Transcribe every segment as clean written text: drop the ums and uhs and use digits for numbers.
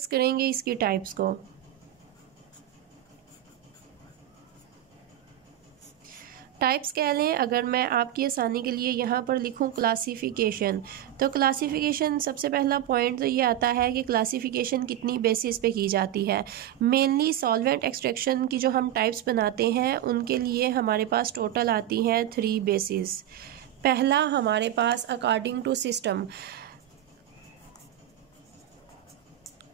Discuss करेंगे इसकी types को। टाइप्स कह लें, अगर मैं आपकी आसानी के लिए यहाँ पर लिखूँ क्लासिफिकेशन, तो क्लासिफिकेशन सबसे पहला पॉइंट तो ये आता है कि क्लासिफिकेशन कितनी बेसिस पे की जाती है। मेनली सॉल्वेंट एक्सट्रैक्शन की जो हम टाइप्स बनाते हैं उनके लिए हमारे पास टोटल आती हैं 3 बेसिस। पहला हमारे पास अकॉर्डिंग टू सिस्टम,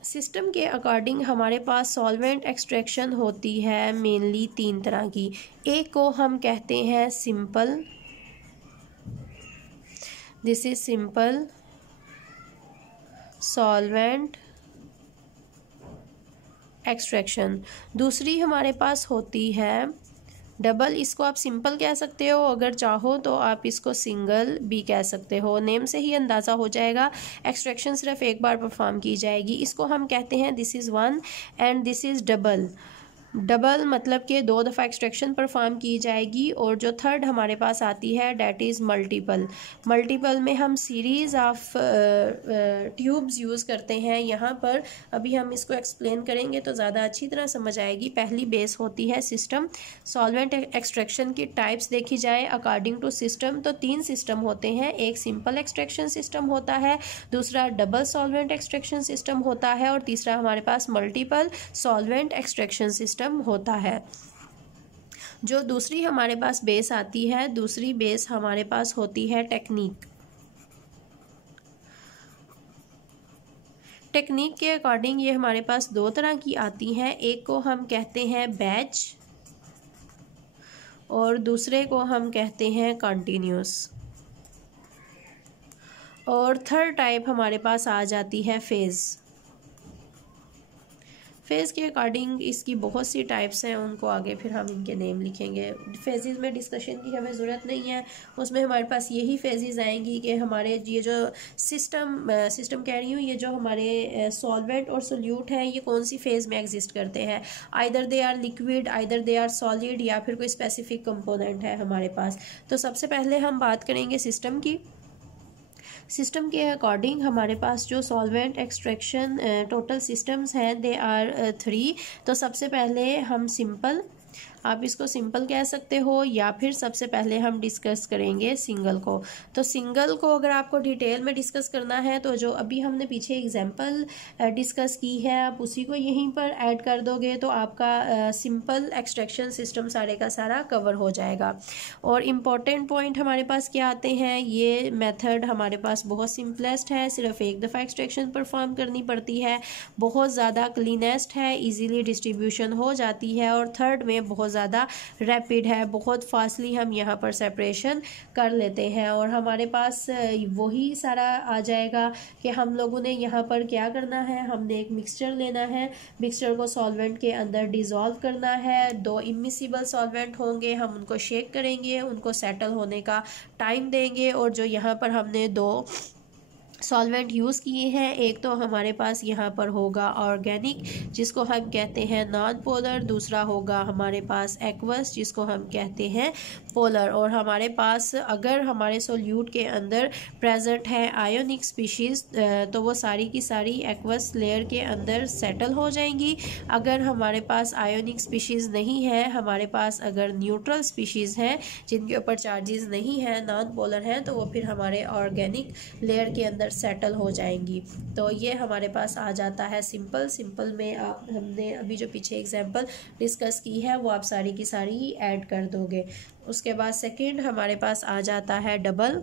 सिस्टम के अकॉर्डिंग हमारे पास सॉल्वेंट एक्सट्रैक्शन होती है मेनली 3 तरह की। एक को हम कहते हैं simple, this is simple solvent extraction. दूसरी हमारे पास होती है डबल, इसको आप सिंपल कह सकते हो, अगर चाहो तो आप इसको सिंगल भी कह सकते हो। नेम से ही अंदाज़ा हो जाएगा, एक्सट्रैक्शन सिर्फ एक बार परफॉर्म की जाएगी। इसको हम कहते हैं this is 1 and this is double. Double मतलब कि 2 दफ़ा एक्सट्रैक्शन परफॉर्म की जाएगी। और जो थर्ड हमारे पास आती है डैट इज़ मल्टीपल। मल्टीपल में हम सीरीज़ ऑफ ट्यूब्स यूज़ करते हैं यहाँ पर। अभी हम इसको एक्सप्लेन करेंगे तो ज़्यादा अच्छी तरह समझ आएगी। पहली बेस होती है सिस्टम। सॉल्वेंट एक्सट्रैक्शन की टाइप्स देखी जाए अकॉर्डिंग टू सिस्टम तो 3 सिस्टम होते हैं। एक सिंपल एक्सट्रैक्शन सिस्टम होता है, दूसरा डबल सॉल्वेंट एक्सट्रैक्शन सिस्टम होता है और तीसरा हमारे पास मल्टीपल सॉल्वेंट एक्सट्रैक्शन सिस्टम होता है। जो दूसरी हमारे पास बेस आती है, दूसरी बेस हमारे पास होती है टेक्निक। टेक्निक के अकॉर्डिंग ये हमारे पास 2 तरह की आती हैं। एक को हम कहते हैं बैच और दूसरे को हम कहते हैं कंटिन्यूस। और थर्ड टाइप हमारे पास आ जाती है फेज़। फेज़ के अकॉर्डिंग इसकी बहुत सी टाइप्स हैं, उनको आगे फिर हम इनके नेम लिखेंगे। फेजेस में डिस्कशन की हमें ज़रूरत नहीं है, उसमें हमारे पास यही फेजेस आएंगी कि हमारे ये जो सिस्टम कह रही हूँ, ये जो हमारे सॉल्वेंट और सोल्यूट हैं ये कौन सी फेज़ में एग्जिस्ट करते हैं। Either they are liquid, either they are solid, या फिर कोई स्पेसिफिक कंपोनेंट है हमारे पास। तो सबसे पहले हम बात करेंगे सिस्टम की। सिस्टम के अकॉर्डिंग हमारे पास जो सॉल्वेंट एक्सट्रैक्शन टोटल सिस्टम्स हैं दे आर 3। तो सबसे पहले हम सिंपल, आप इसको सिंपल कह सकते हो, या फिर सबसे पहले हम डिस्कस करेंगे सिंगल को। तो सिंगल को अगर आपको डिटेल में डिस्कस करना है तो जो अभी हमने पीछे एग्जांपल डिस्कस की है आप उसी को यहीं पर ऐड कर दोगे तो आपका सिंपल एक्सट्रैक्शन सिस्टम सारे का सारा कवर हो जाएगा। और इम्पॉर्टेंट पॉइंट हमारे पास क्या आते हैं, ये मेथड हमारे पास बहुत सिंपलेस्ट है, सिर्फ एक दफ़ा एक्सट्रैक्शन परफॉर्म करनी पड़ती है, बहुत ज़्यादा क्लीनेस्ट है, ईजीली डिस्ट्रीब्यूशन हो जाती है, और थर्ड में बहुत ज़्यादा रैपिड है, बहुत फास्टली हम यहाँ पर सेपरेशन कर लेते हैं। और हमारे पास वही सारा आ जाएगा कि हम लोगों ने यहाँ पर क्या करना है, हमने एक मिक्सचर लेना है, मिक्सचर को सॉल्वेंट के अंदर डिज़ोल्व करना है। 2 इमिसिबल सॉल्वेंट होंगे, हम उनको शेक करेंगे, उनको सेटल होने का टाइम देंगे। और जो यहाँ पर हमने 2 सॉल्वेंट यूज़ किए हैं, एक तो हमारे पास यहाँ पर होगा ऑर्गेनिक जिसको हम कहते हैं नॉन पोलर, दूसरा होगा हमारे पास एक्वस जिसको हम कहते हैं पोलर। और हमारे पास अगर हमारे सोल्यूट के अंदर प्रेजेंट है आयोनिक स्पीशीज़ तो वो सारी की सारी एक्वस लेयर के अंदर सेटल हो जाएंगी। अगर हमारे पास आयोनिक स्पीशीज़ नहीं है, हमारे पास अगर न्यूट्रल स्पीशीज़ हैं जिनके ऊपर चार्जेस नहीं हैं, नॉन पोलर हैं, तो वो फिर हमारे ऑर्गेनिक लेयर के अंदर सेटल हो जाएंगी। तो ये हमारे पास आ जाता है सिंपल में हमने अभी जो पीछे एग्जांपल डिस्कस की है वो आप सारी की सारी ऐड कर दोगे। उसके बाद सेकंड हमारे पास आ जाता है डबल।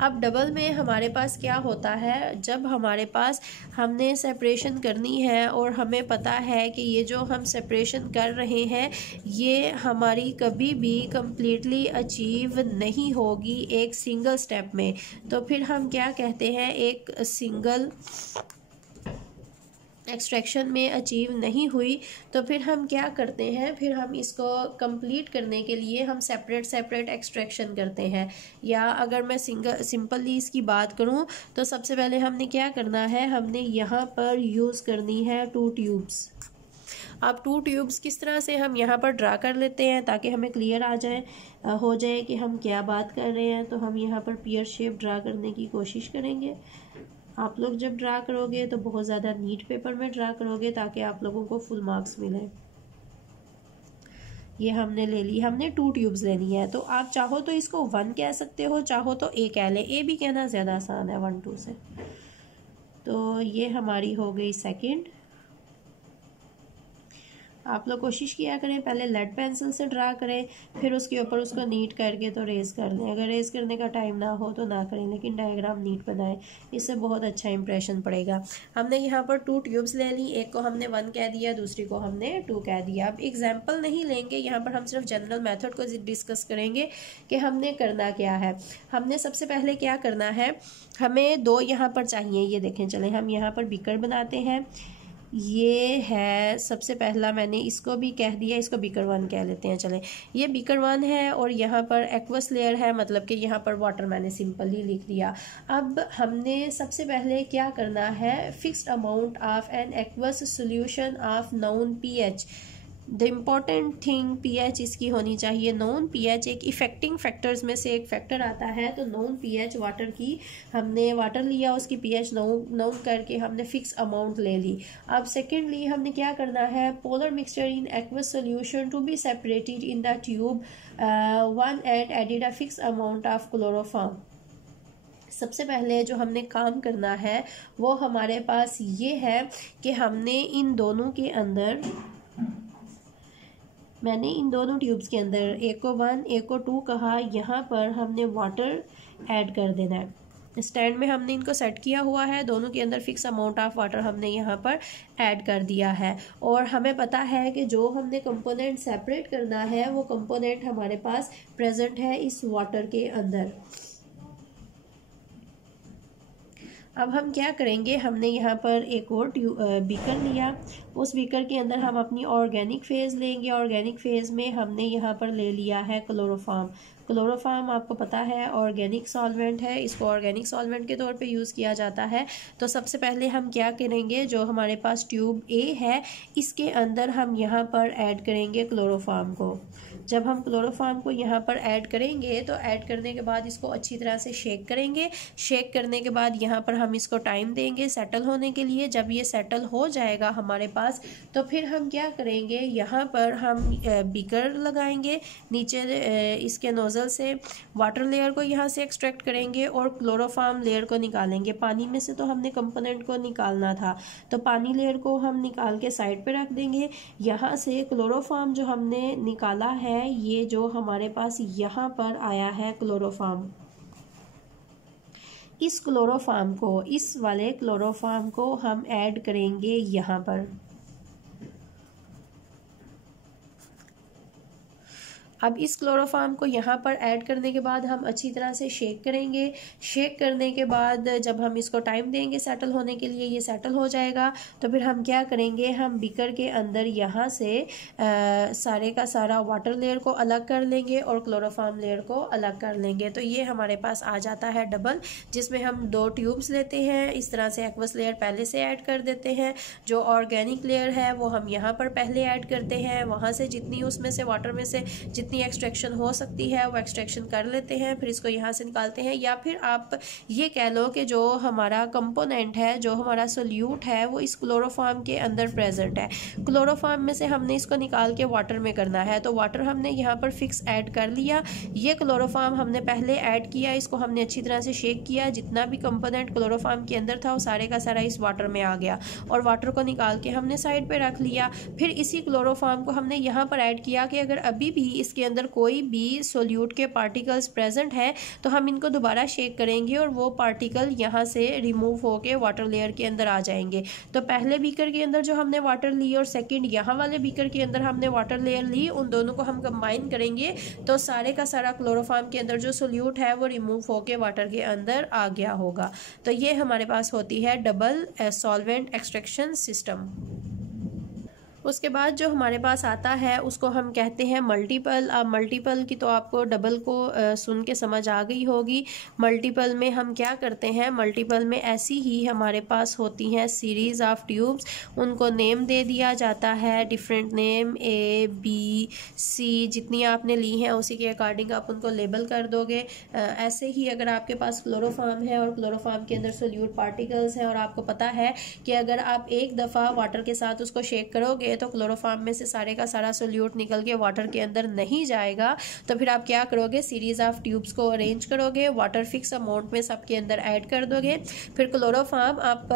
अब डबल में हमारे पास क्या होता है, जब हमारे पास हमने सेपरेशन करनी है और हमें पता है कि ये जो हम सेपरेशन कर रहे हैं ये हमारी कभी भी कंप्लीटली अचीव नहीं होगी एक सिंगल स्टेप में, तो फिर हम क्या कहते हैं, एक सिंगल एक्सट्रैक्शन में अचीव नहीं हुई तो फिर हम क्या करते हैं, फिर हम इसको कंप्लीट करने के लिए हम सेपरेट एक्सट्रैक्शन करते हैं। या अगर मैं सिंपली इसकी बात करूं तो सबसे पहले हमने क्या करना है, हमने यहाँ पर यूज़ करनी है 2 ट्यूब्स। अब 2 ट्यूब्स किस तरह से हम यहाँ पर ड्रा कर लेते हैं ताकि हमें क्लियर आ जाए हो जाए कि हम क्या बात कर रहे हैं। तो हम यहाँ पर पियर शेप ड्रा करने की कोशिश करेंगे। आप लोग जब ड्रा करोगे तो बहुत ज़्यादा नीट पेपर में ड्रा करोगे ताकि आप लोगों को फुल मार्क्स मिले। ये हमने ले ली, हमने 2 ट्यूब्स लेनी है। तो आप चाहो तो इसको 1 कह सकते हो, चाहो तो ए कह ले, ए भी कहना ज़्यादा आसान है 1 2 से। तो ये हमारी हो गई सेकंड। आप लोग कोशिश किया करें पहले लेड पेंसिल से ड्रा करें, फिर उसके ऊपर उसको नीट करके तो रेस कर लें। अगर रेस करने का टाइम ना हो तो ना करें, लेकिन डायग्राम नीट बनाएं, इससे बहुत अच्छा इंप्रेशन पड़ेगा। हमने यहाँ पर 2 ट्यूब्स ले ली, एक को हमने 1 कह दिया, दूसरी को हमने 2 कह दिया। अब एग्जाम्पल नहीं लेंगे, यहाँ पर हम सिर्फ जनरल मेथड को डिस्कस करेंगे कि हमने करना क्या है। हमने सबसे पहले क्या करना है, हमें 2 यहाँ पर चाहिए। ये देखें, चलें हम यहाँ पर बीकर बनाते हैं। ये है सबसे पहला, मैंने इसको भी कह दिया, इसको बीकर 1 कह लेते हैं। चलें, ये बीकर 1 है और यहाँ पर एक्वस लेयर है, मतलब कि यहाँ पर वाटर मैंने सिंपल ही लिख दिया। अब हमने सबसे पहले क्या करना है, fixed amount of an aqueous solution of known pH. The important thing pH इसकी होनी चाहिए नोन पीएच। एक इफेक्टिंग फैक्टर्स में से एक फैक्टर आता है, तो नोन पीएच वाटर की, हमने वाटर लिया, उसकी पीएच नोन करके हमने फिक्स अमाउंट ले ली। अब सेकेंडली हमने क्या करना है, polar mixture in aqueous solution to be separated in the tube 1 and added a fix amount of chloroform. सबसे पहले जो हमने काम करना है वो हमारे पास ये है कि हमने इन दोनों के अंदर, मैंने इन दोनों ट्यूब्स के अंदर एक को 1 एक को 2 कहा, यहाँ पर हमने वाटर ऐड कर देना है। स्टैंड में हमने इनको सेट किया हुआ है, दोनों के अंदर फिक्स अमाउंट ऑफ वाटर हमने यहाँ पर ऐड कर दिया है। और हमें पता है कि जो हमने कंपोनेंट सेपरेट करना है वो कंपोनेंट हमारे पास प्रेजेंट है इस वाटर के अंदर। अब हम क्या करेंगे, हमने यहाँ पर एक और बीकर लिया, उस बीकर के अंदर हम अपनी ऑर्गेनिक फेज़ लेंगे। ऑर्गेनिक फेज़ में हमने यहाँ पर ले लिया है क्लोरोफॉर्म। क्लोरोफॉर्म आपको पता है ऑर्गेनिक सॉल्वेंट है, इसको ऑर्गेनिक सॉल्वेंट के तौर पे यूज़ किया जाता है। तो सबसे पहले हम क्या करेंगे, जो हमारे पास ट्यूब ए है इसके अंदर हम यहाँ पर ऐड करेंगे क्लोरोफॉर्म को। जब हम क्लोरोफॉर्म को यहाँ पर ऐड करेंगे तो ऐड करने के बाद इसको अच्छी तरह से शेक करेंगे। शेक करने के बाद यहाँ पर हम इसको टाइम देंगे सेटल होने के लिए। जब ये सेटल हो जाएगा हमारे पास, तो फिर हम क्या करेंगे, यहाँ पर हम बीकर लगाएंगे, नीचे इसके नोज़ल से वाटर लेयर को यहाँ से एक्सट्रैक्ट करेंगे और क्लोरोफॉर्म लेयर को निकालेंगे। पानी में से तो हमने कंपोनेंट को निकालना था, तो पानी लेयर को हम निकाल के साइड पे रख देंगे। यहाँ से क्लोरोफॉर्म जो हमने निकाला है, ये जो हमारे पास यहाँ पर आया है क्लोरोफॉर्म, इस क्लोरोफॉर्म को, इस वाले क्लोरोफॉर्म को हम ऐड करेंगे यहाँ पर। अब इस क्लोरोफॉर्म को यहाँ पर ऐड करने के बाद हम अच्छी तरह से शेक करेंगे। शेक करने के बाद जब हम इसको टाइम देंगे सेटल होने के लिए, ये सेटल हो जाएगा, तो फिर हम क्या करेंगे, हम बीकर के अंदर यहाँ से सारे का सारा वाटर लेयर को अलग कर लेंगे और क्लोरोफॉर्म लेयर को अलग कर लेंगे। तो ये हमारे पास आ जाता है डबल, जिसमें हम 2 ट्यूब्स लेते हैं। इस तरह से एक्वस लेयर पहले से ऐड कर देते हैं। जो ऑर्गेनिक लेयर है वो हम यहाँ पर पहले ऐड करते हैं, वहाँ से जितनी उसमें से वाटर में से जितनी एक्सट्रैक्शन हो सकती है वो एक्सट्रैक्शन कर लेते हैं, फिर इसको यहाँ से निकालते हैं। या फिर आप ये कह लो कि जो हमारा कंपोनेंट है, जो हमारा सोल्यूट है, वो इस क्लोरोफॉर्म के अंदर प्रेजेंट है। क्लोरोफॉर्म में से हमने इसको निकाल के वाटर में करना है, तो वाटर हमने यहाँ पर फिक्स ऐड कर लिया। ये क्लोरोफॉर्म हमने पहले ऐड किया, इसको हमने अच्छी तरह से शेक किया, जितना भी कंपोनेंट क्लोरोफॉर्म के अंदर था वो सारे का सारा इस वाटर में आ गया और वाटर को निकाल के हमने साइड पे रख लिया। फिर इसी क्लोरोफॉर्म को हमने यहाँ पर ऐड किया कि अगर अभी भी इसके अंदर कोई भी सोल्यूट के पार्टिकल्स प्रेजेंट है तो हम इनको दोबारा शेक करेंगे और वो पार्टिकल यहाँ से रिमूव होके वाटर लेयर के अंदर आ जाएंगे। तो पहले बीकर के अंदर जो हमने वाटर ली और सेकंड यहाँ वाले बीकर के अंदर हमने वाटर लेयर ली, उन दोनों को हम कंबाइन करेंगे तो सारे का सारा क्लोरोफॉर्म के अंदर जो सोल्यूट है वो रिमूव होके वाटर के अंदर आ गया होगा। तो ये हमारे पास होती है डबल सॉल्वेंट एक्सट्रैक्शन सिस्टम। उसके बाद जो हमारे पास आता है उसको हम कहते हैं मल्टीपल। अब मल्टीपल की तो आपको डबल को सुन के समझ आ गई होगी। मल्टीपल में हम क्या करते हैं, मल्टीपल में ऐसी ही हमारे पास होती हैं सीरीज़ ऑफ ट्यूब्स, उनको नेम दे दिया जाता है, different name A B C जितनी आपने ली हैं उसी के अकॉर्डिंग आप उनको लेबल कर दोगे। ऐसे ही अगर आपके पास क्लोरोफॉर्म है और क्लोरोफॉर्म के अंदर सोल्यूट पार्टिकल्स हैं और आपको पता है कि अगर आप एक दफ़ा वाटर के साथ उसको शेक करोगे तो क्लोरोफॉर्म में से सारे का सारा सोल्यूट निकल के वाटर के अंदर नहीं जाएगा। तो फिर आप क्या करोगे, सीरीज ऑफ ट्यूब्स को अरेंज करोगे, वाटर फिक्स अमाउंट में सबके अंदर ऐड कर दोगे, फिर क्लोरोफॉर्म आप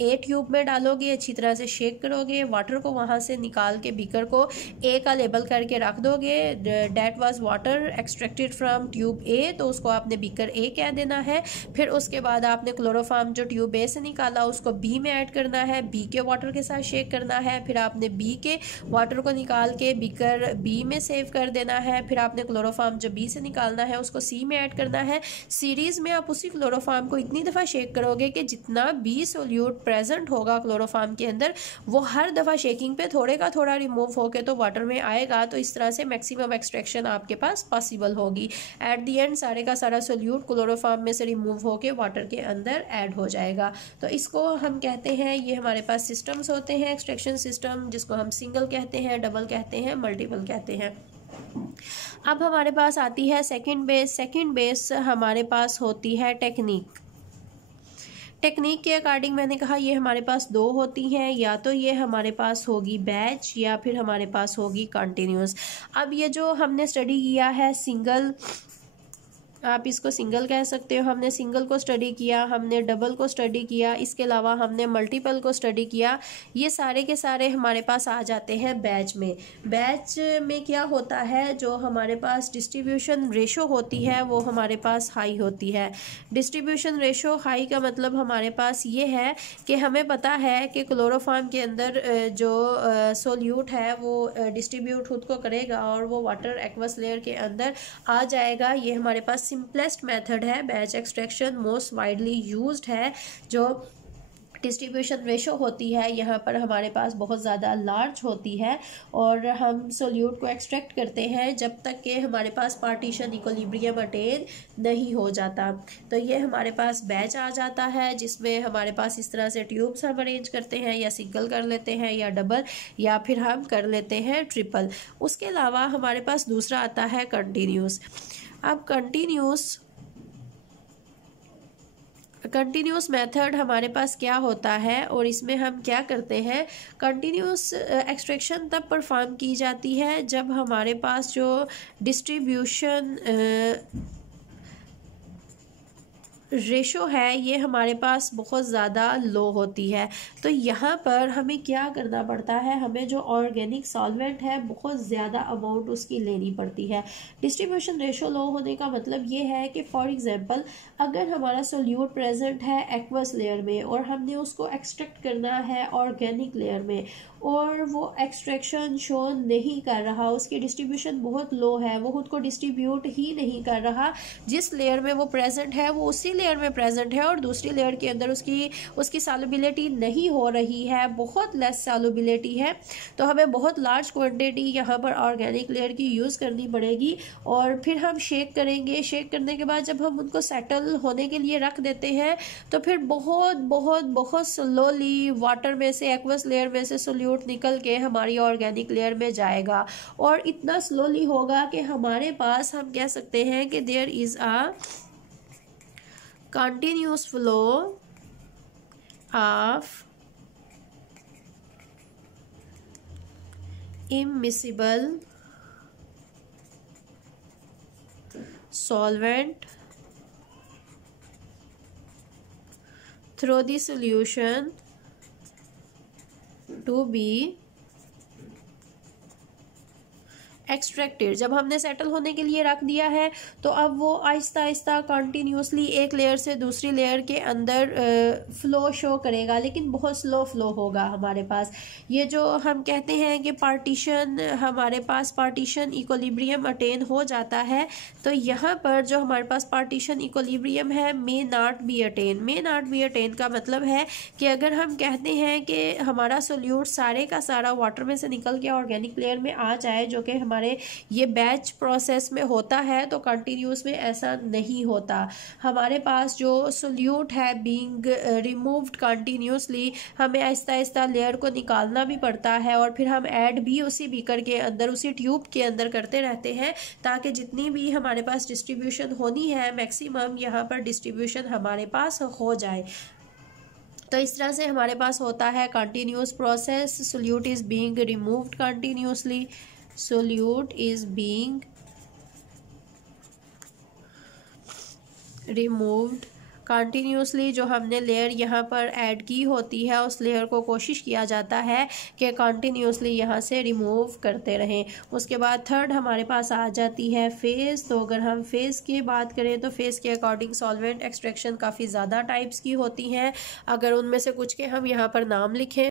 A ट्यूब में डालोगे, अच्छी तरह से शेक करोगे, वाटर को वहां से निकाल के बीकर को A का लेबल करके रख दोगे। That was water extracted from tube A, तो उसको आपने बीकर A कह देना है। फिर उसके बाद आपने क्लोरोफॉर्म जो ट्यूब A से निकाला उसको B में ऐड करना है, B के वाटर के साथ शेक करना है, फिर आपने B के वाटर को निकाल के बीकर B में सेव कर देना है, फिर आपने क्लोरोफॉर्म जो B से निकालना है उसको C में ऐड करना है। सीरीज में आप उसी क्लोरोफॉर्म को इतनी दफ़ा शेक करोगे कि जितना भी सोल्यूट प्रेजेंट होगा क्लोरोफॉर्म के अंदर वो हर दफ़ा शेकिंग पे थोड़े का थोड़ा रिमूव होके तो वाटर में आएगा। तो इस तरह से मैक्सिमम एक्सट्रैक्शन आपके पास पॉसिबल होगी। एट दी एंड सारे का सारा सोल्यूट क्लोरोफॉर्म में से रिमूव होके वाटर के अंदर ऐड हो जाएगा। तो इसको हम कहते हैं, ये हमारे पास सिस्टम्स होते हैं एक्सट्रैक्शन सिस्टम, जिसको हम सिंगल कहते हैं, डबल कहते हैं, मल्टीपल कहते हैं। अब हमारे पास आती है सेकंड बेस। सेकंड बेस हमारे पास होती है टेक्निक। टेक्निक के अकॉर्डिंग मैंने कहा ये हमारे पास दो होती हैं, या तो ये हमारे पास होगी बैच या फिर हमारे पास होगी कंटिन्यूस। अब ये जो हमने स्टडी किया है सिंगल, आप इसको सिंगल कह सकते हो, हमने सिंगल को स्टडी किया, हमने डबल को स्टडी किया, इसके अलावा हमने मल्टीपल को स्टडी किया, ये सारे के सारे हमारे पास आ जाते हैं बैच में। बैच में क्या होता है, जो हमारे पास डिस्ट्रीब्यूशन रेशो होती है वो हमारे पास हाई होती है। डिस्ट्रीब्यूशन रेशो हाई का मतलब हमारे पास ये है कि हमें पता है कि क्लोरोफॉर्म के अंदर जो सोल्यूट है वो डिस्ट्रीब्यूट खुद को करेगा और वो वाटर एक्वस लेयर के अंदर आ जाएगा। ये हमारे पास सिंपलेस्ट मेथड है, batch extraction most widely used है। जो डिस्ट्रीब्यूशन रेशो होती है यहाँ पर हमारे पास बहुत ज़्यादा लार्ज होती है और हम सोल्यूट को एक्सट्रैक्ट करते हैं जब तक कि हमारे पास पार्टीशन इक्विलिब्रियम अटेन नहीं हो जाता। तो ये हमारे पास बैच आ जाता है जिसमें हमारे पास इस तरह से ट्यूब्स हम अरेंज करते हैं, या सिंगल कर लेते हैं या डबल, या फिर हम कर लेते हैं ट्रिपल। उसके अलावा हमारे पास दूसरा आता है कंटिन्यूस। अब कंटिन्यूस मेथड हमारे पास क्या होता है और इसमें हम क्या करते हैं, कंटिन्यूस एक्सट्रैक्शन तब परफॉर्म की जाती है जब हमारे पास जो डिस्ट्रीब्यूशन रेशो है ये हमारे पास बहुत ज़्यादा लो होती है। तो यहाँ पर हमें क्या करना पड़ता है, हमें जो ऑर्गेनिक सॉल्वेंट है बहुत ज़्यादा अमाउंट उसकी लेनी पड़ती है। डिस्ट्रीब्यूशन रेशो लो होने का मतलब ये है कि फॉर एग्जांपल अगर हमारा सोल्यूट प्रेजेंट है एक्वस लेयर में और हमने उसको एक्सट्रैक्ट करना है ऑर्गेनिक लेयर में और वो एक्सट्रैक्शन शो नहीं कर रहा, उसकी डिस्ट्रीब्यूशन बहुत लो है, वो खुद को डिस्ट्रीब्यूट ही नहीं कर रहा, जिस लेयर में वो प्रेजेंट है वो उसी लेयर में प्रेजेंट है और दूसरी लेयर के अंदर उसकी सॉल्युबिलिटी नहीं हो रही है, बहुत लेस सॉल्युबिलिटी है। तो हमें बहुत लार्ज क्वांटिटी यहाँ पर ऑर्गेनिक लेयर की यूज़ करनी पड़ेगी और फिर हम शेक करेंगे। शेक करने के बाद जब हम उनको सेटल होने के लिए रख देते हैं तो फिर बहुत बहुत बहुत स्लोली वाटर में से एक्वस लेयर में से सोल्यूट निकल के हमारी ऑर्गेनिक लेयर में जाएगा और इतना स्लोली होगा कि हमारे पास हम कह सकते हैं कि there is a continuous flow of immiscible solvent through the solution to be extracted, जब हमने सेटल होने के लिए रख दिया है तो अब वो आहिस्ता आहिस्ता कंटिन्यूसली एक लेयर से दूसरी लेयर के अंदर फ़्लो शो करेगा, लेकिन बहुत स्लो फ्लो होगा हमारे पास। ये जो हम कहते हैं कि पार्टीशन, हमारे पास पार्टीशन इक्विलिब्रियम अटेन हो जाता है, तो यहाँ पर जो हमारे पास पार्टीशन इक्विलिब्रियम है may not be attain. May not be attain का मतलब है कि अगर हम कहते हैं कि हमारा सोल्यूट सारे का सारा वाटर में से निकल के ऑर्गेनिक लेयर में आ जाए, जो कि हमारे ये बैच प्रोसेस में होता है, तो कंटिन्यूस में ऐसा नहीं होता। हमारे पास जो सोल्यूट है बीइंग रिमूव्ड कंटिन्यूसली, हमें आहिस्ता आहिस्ता लेयर को निकालना भी पड़ता है और फिर हम ऐड भी उसी बीकर के अंदर, उसी ट्यूब के अंदर करते रहते हैं, ताकि जितनी भी हमारे पास डिस्ट्रीब्यूशन होनी है मैक्सिमम यहाँ पर डिस्ट्रीब्यूशन हमारे पास हो जाए। तो इस तरह से हमारे पास होता है continuous process. Solute is being removed continuously, solute is being removed continuously. जो हमने लेयर यहाँ पर ऐड की होती है उस लेयर को कोशिश किया जाता है कि कंटिन्यूसली यहाँ से रिमूव करते रहें। उसके बाद थर्ड हमारे पास आ जाती है फेज़। तो अगर हम फेज़ की बात करें तो फेज़ के अकॉर्डिंग सॉल्वेंट एक्सट्रैक्शन काफ़ी ज़्यादा टाइप्स की होती हैं। अगर उनमें से कुछ के हम यहाँ पर नाम लिखें